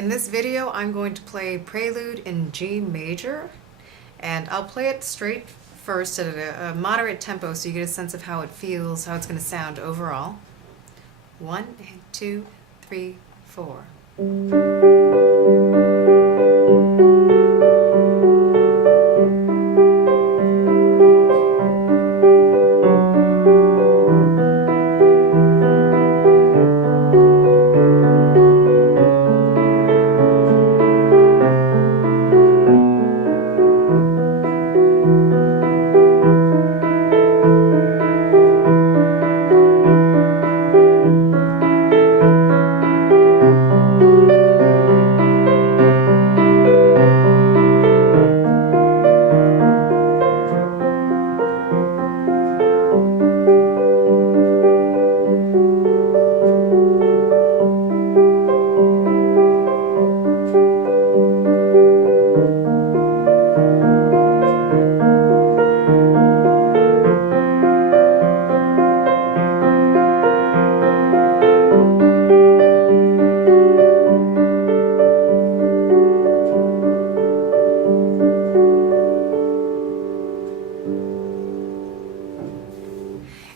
In this video, I'm going to play Prelude in G major, and I'll play it straight first at a moderate tempo so you get a sense of how it feels, how it's going to sound overall. 1, 2, 3, 4.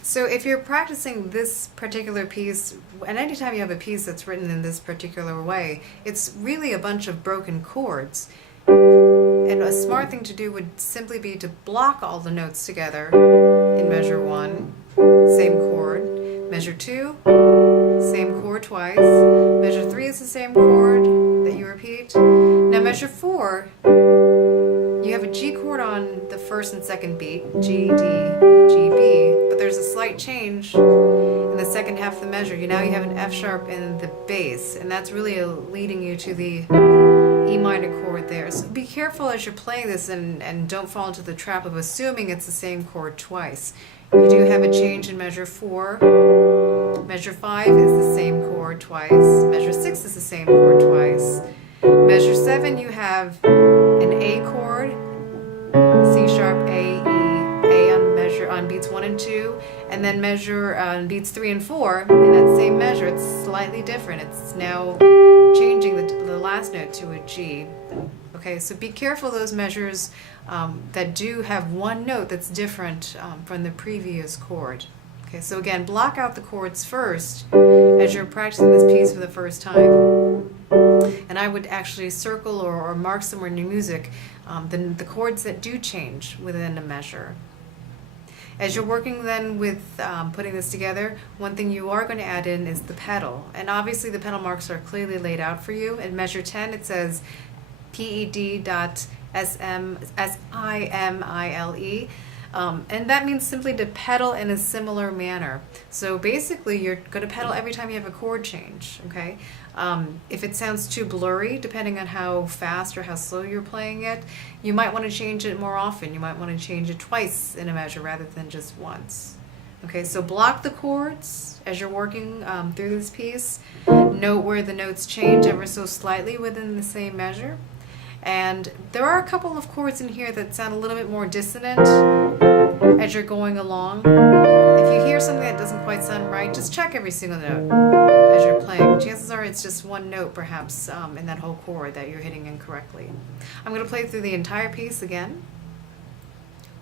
So if you're practicing this particular piece, and anytime you have a piece that's written in this particular way, it's really a bunch of broken chords. And a smart thing to do would simply be to block all the notes together in measure 1, same chord, measure 2, same chord twice, measure 3 is the same chord that you repeat. Now measure 4, you have a G chord on the first and second beat, G, D, G, B, but there's a slight change in the second half of the measure. Now you have an F sharp in the bass, and that's really leading you to the E minor chord there. So be careful as you're playing this and don't fall into the trap of assuming it's the same chord twice. You do have a change in measure 4. Measure 5 is the same chord twice. Measure 6 is the same chord twice. Measure 7 you have an A chord, C sharp, A, E, A on beats 1 and 2, and then measure on beats 3 and 4 in that same measure. It's slightly different. It's now changing the last note to a G. Okay, so be careful those measures that do have one note that's different from the previous chord. Okay, so again, block out the chords first as you're practicing this piece for the first time. And I would actually circle or mark somewhere in your music the chords that do change within a measure. As you're working then with putting this together, one thing you are going to add in is the pedal. And obviously the pedal marks are clearly laid out for you. In measure 10 it says PED.SIMILE. And that means simply to pedal in a similar manner. So basically you're going to pedal every time you have a chord change, okay? If it sounds too blurry, depending on how fast or how slow you're playing it, you might want to change it more often. You might want to change it twice in a measure rather than just once. Okay, so block the chords as you're working through this piece. Note where the notes change ever so slightly within the same measure. And there are a couple of chords in here that sound a little bit more dissonant as you're going along. If you hear something that doesn't quite sound right, just check every single note as you're playing. Chances are it's just one note perhaps in that whole chord that you're hitting incorrectly. I'm going to play through the entire piece again.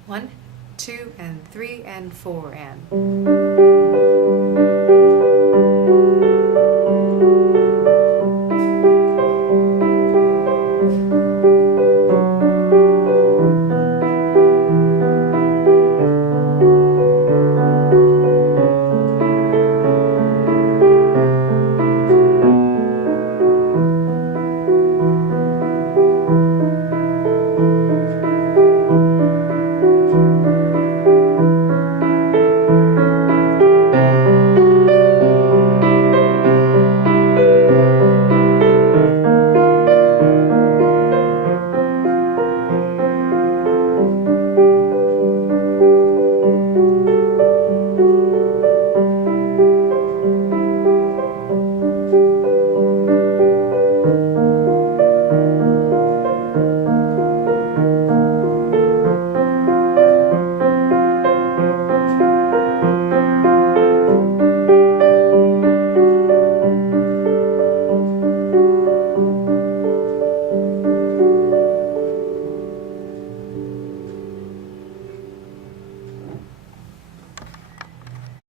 1, 2, and 3, and 4, and...